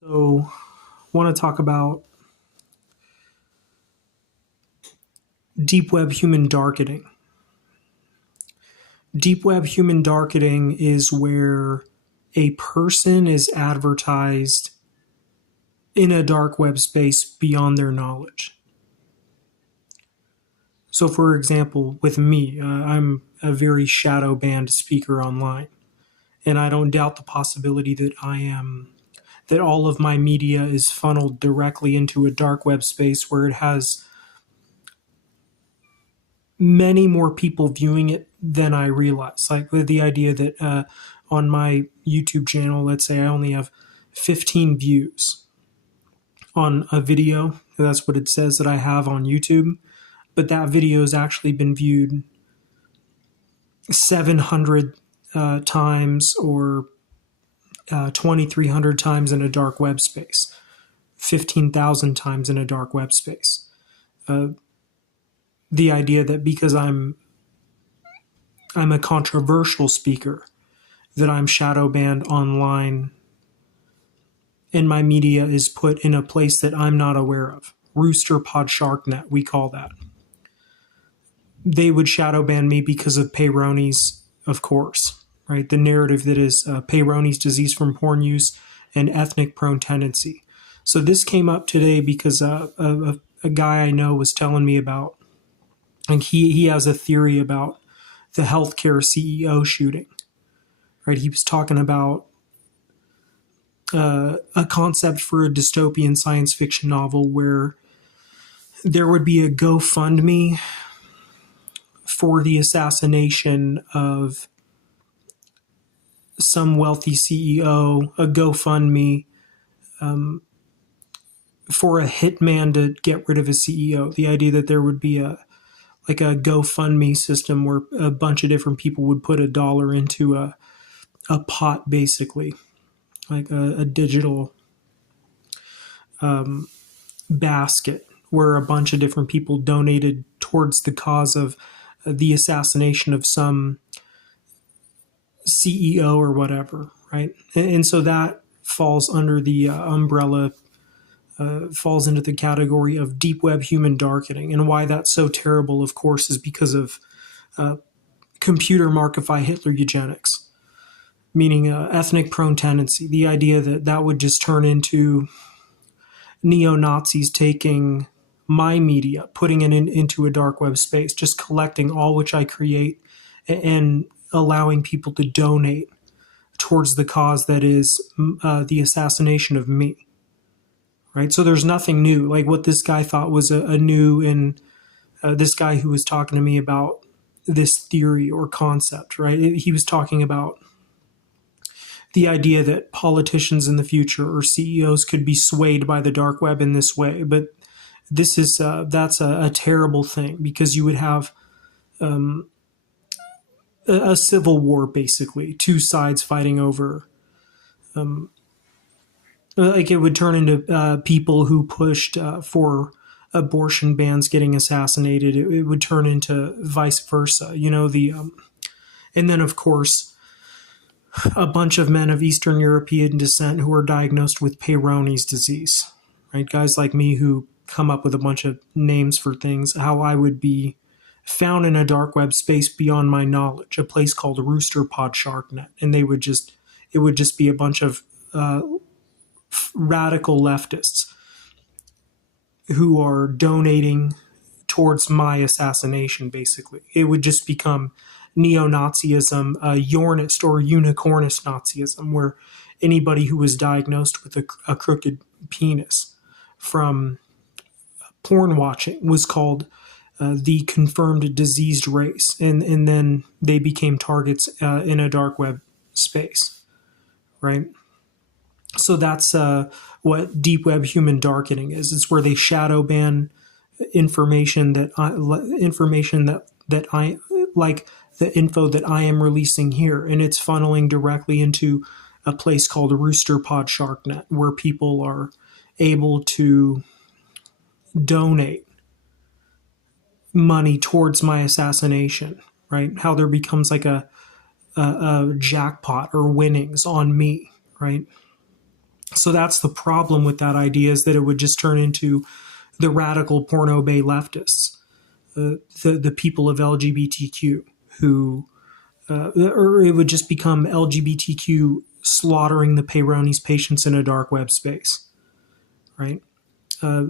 So, want to talk about deep web human darketing. Deep web human darketing is where a person is advertised in a dark web space beyond their knowledge. So, for example, with me, I'm a very shadow banned speaker online, and I don't doubt the possibility that all of my media is funneled directly into a dark web space where it has many more people viewing it than I realize. Like the idea that on my YouTube channel, let's say I only have 15 views on a video. That's what it says that I have on YouTube. But that video has actually been viewed 700 times or 2,300 times in a dark web space, 15,000 times in a dark web space. The idea that because I'm a controversial speaker, that I'm shadow banned online and my media is put in a place that I'm not aware of. Rooster Pod Sharknet, we call that. They would shadow ban me because of Peyronie's, of course, right? The narrative that is Peyronie's disease from porn use and ethnic prone tendency. So this came up today because a guy I know was telling me about, and he has a theory about the healthcare CEO shooting, right? He was talking about a concept for a dystopian science fiction novel where there would be a GoFundMe for the assassination of some wealthy CEO, a GoFundMe for a hitman to get rid of a CEO. The idea that there would be a GoFundMe system where a bunch of different people would put $1 into a pot, basically, like a digital basket where a bunch of different people donated towards the cause of the assassination of some CEO or whatever, right? And so that falls under the umbrella, falls into the category of deep web human darketing. And why that's so terrible, of course, is because of computer markify Hitler eugenics, meaning ethnic prone tendency. The idea that that would just turn into neo-Nazis taking my media, putting it into a dark web space, just collecting all which I create and allowing people to donate towards the cause that is the assassination of me. Right? So there's nothing new. Like what this guy thought was a new, and this guy who was talking to me about this theory or concept, right? He was talking about the idea that politicians in the future or CEOs could be swayed by the dark web in this way. But this is that's a terrible thing because you would have a civil war, basically, two sides fighting over. Like it would turn into people who pushed for abortion bans getting assassinated. It would turn into vice versa. And then of course a bunch of men of Eastern European descent who are diagnosed with Peyronie's disease, right? Guys like me who come up with a bunch of names for things, how I would be found in a dark web space beyond my knowledge, a place called Rooster Pod Sharknet. And it would just be a bunch of radical leftists who are donating towards my assassination, basically. It would just become neo-Nazism, Yornist or unicornist Nazism, where anybody who was diagnosed with a crooked penis from porn watching was called the confirmed diseased race. And then they became targets in a dark web space, right? So that's what deep web human darkening is. It's where they shadow ban information that I like the info that I am releasing here, and it's funneling directly into a place called Rooster Pod Sharknet, where people are able to donate money towards my assassination. Right? How there becomes like a jackpot or winnings on me. Right? So that's the problem with that idea, is that it would just turn into the radical porno bay leftists, the people of LGBTQ who, or it would just become LGBTQ slaughtering the Peyronie's patients in a dark web space, right? Uh,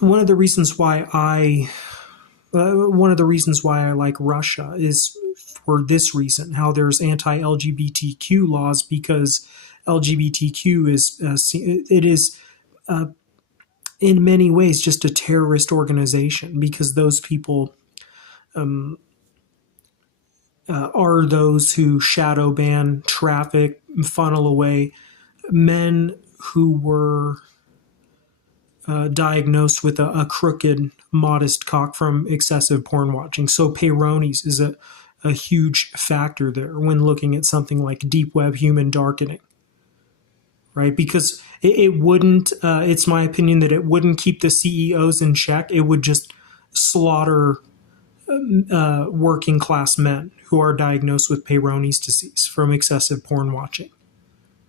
one of the reasons why one of the reasons why I like Russia is for this reason: how there's anti-LGBTQ laws, because LGBTQ is it is in many ways just a terrorist organization, because those people are those who shadow ban, traffic, funnel away men who were diagnosed with a crooked, modest cock from excessive porn watching. So Peyronie's is a huge factor there when looking at something like Deepweb human darketing, right? Because it wouldn't, it's my opinion that it wouldn't keep the CEOs in check. It would just slaughter working class men who are diagnosed with Peyronie's disease from excessive porn watching,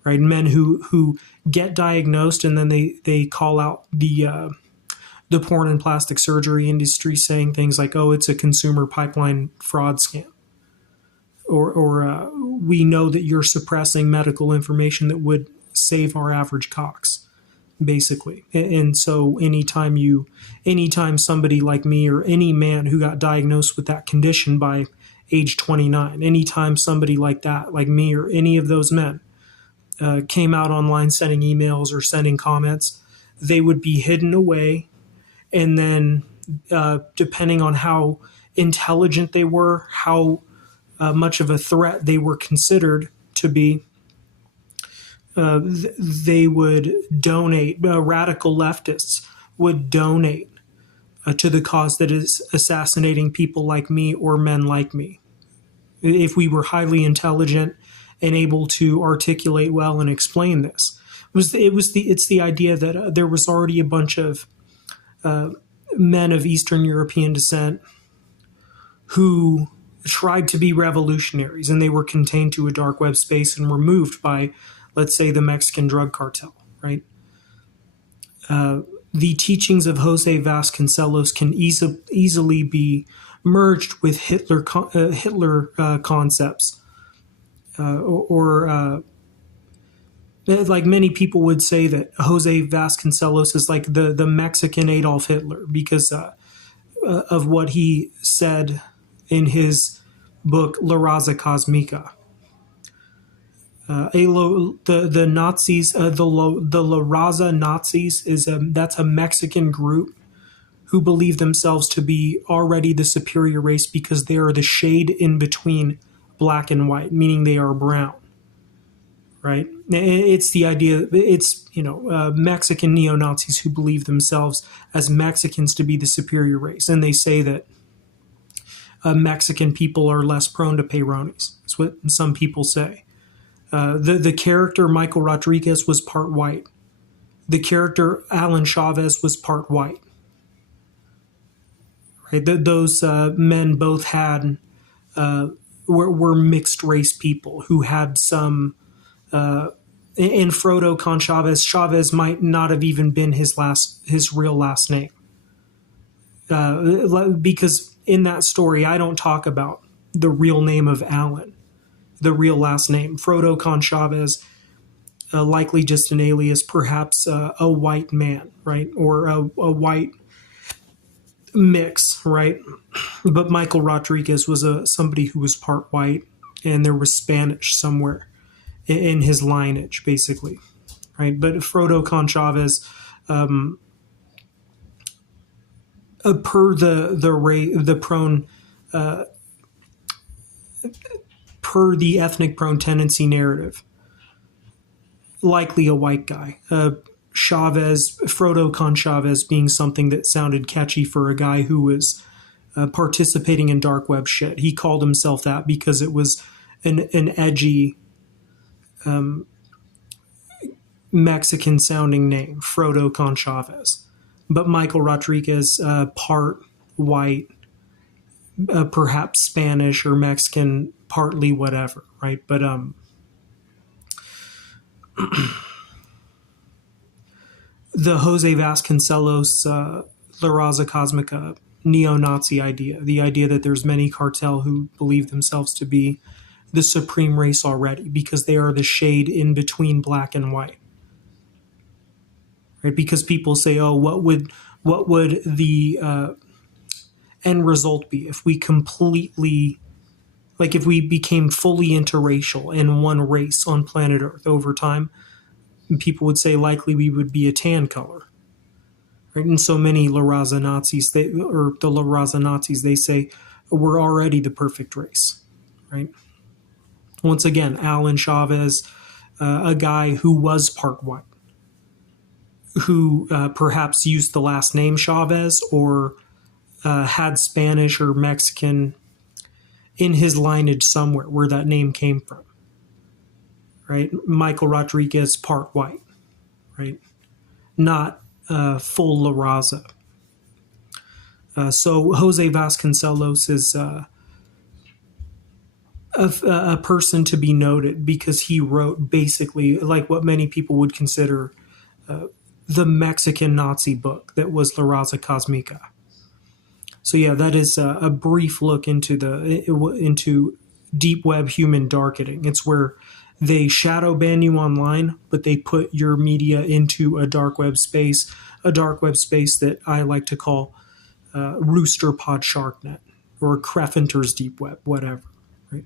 right? Men who get diagnosed and then they call out the porn and plastic surgery industry, saying things like, "Oh, it's a consumer pipeline fraud scam," or "We know that you're suppressing medical information that would save our average cocks," basically. And so anytime somebody like me, or any man who got diagnosed with that condition by age 29, anytime somebody like that, like me, or any of those men came out online sending emails or sending comments, they would be hidden away. And then depending on how intelligent they were, how much of a threat they were considered to be, they would donate. Radical leftists would donate to the cause that is assassinating people like me or men like me. If we were highly intelligent and able to articulate well and explain this, it's the idea that there was already a bunch of men of Eastern European descent who tried to be revolutionaries, and they were contained to a dark web space and removed by, let's say, the Mexican drug cartel, right? The teachings of Jose Vasconcelos can easily be merged with Hitler concepts, or like many people would say that Jose Vasconcelos is like the Mexican Adolf Hitler, because of what he said in his book La Raza Cosmica. The Nazis, the La Raza Nazis, that's a Mexican group who believe themselves to be already the superior race because they are the shade in between black and white, meaning they are brown, right? It's the idea, it's, Mexican neo-Nazis who believe themselves as Mexicans to be the superior race. And they say that Mexican people are less prone to Peyronie's. That's what some people say. The character Michael Rodriguez was part white. The character Alan Chavez was part white. Right? Those men both had were mixed race people who had some. And Frodo Chavez might not have even been his real last name, because in that story I don't talk about the real name of Alan, the real last name. Frodo Chavez, likely just an alias, perhaps a white man, right, or a white mix, right? But Michael Rodriguez was somebody who was part white, and there was Spanish somewhere in his lineage, basically, right? But Frodo Chavez, per the ethnic prone tendency narrative, likely a white guy. Frodo Chavez being something that sounded catchy for a guy who was participating in dark web shit. He called himself that because it was an edgy Mexican sounding name, Frodo Chavez. But Michael Rodriguez, part white, perhaps Spanish or Mexican, partly whatever, right? But the Jose Vasconcelos La Raza Cosmica neo-Nazi idea, the idea that there's many cartel who believe themselves to be the supreme race already because they are the shade in between black and white. Right? Because people say, "Oh, what would the end result be if we completely, like, if we became fully interracial in one race on planet Earth over time?" And people would say likely we would be a tan color. Right? And so many La Raza Nazis, the La Raza Nazis, they say we're already the perfect race. Right? Once again, Alan Chavez, a guy who was part white, who perhaps used the last name Chavez or had Spanish or Mexican in his lineage somewhere where that name came from. Right? Michael Rodriguez, part white. Right? Not full La Raza. So Jose Vasconcelos is a person to be noted because he wrote basically like what many people would consider the Mexican Nazi book that was La Raza Cosmica. So yeah, that is a brief look into Deepweb human darketing. It's where they shadow ban you online, but they put your media into a dark web space that I like to call Rooster Pod Sharknet or Creffinter's Deep Web, whatever. Right?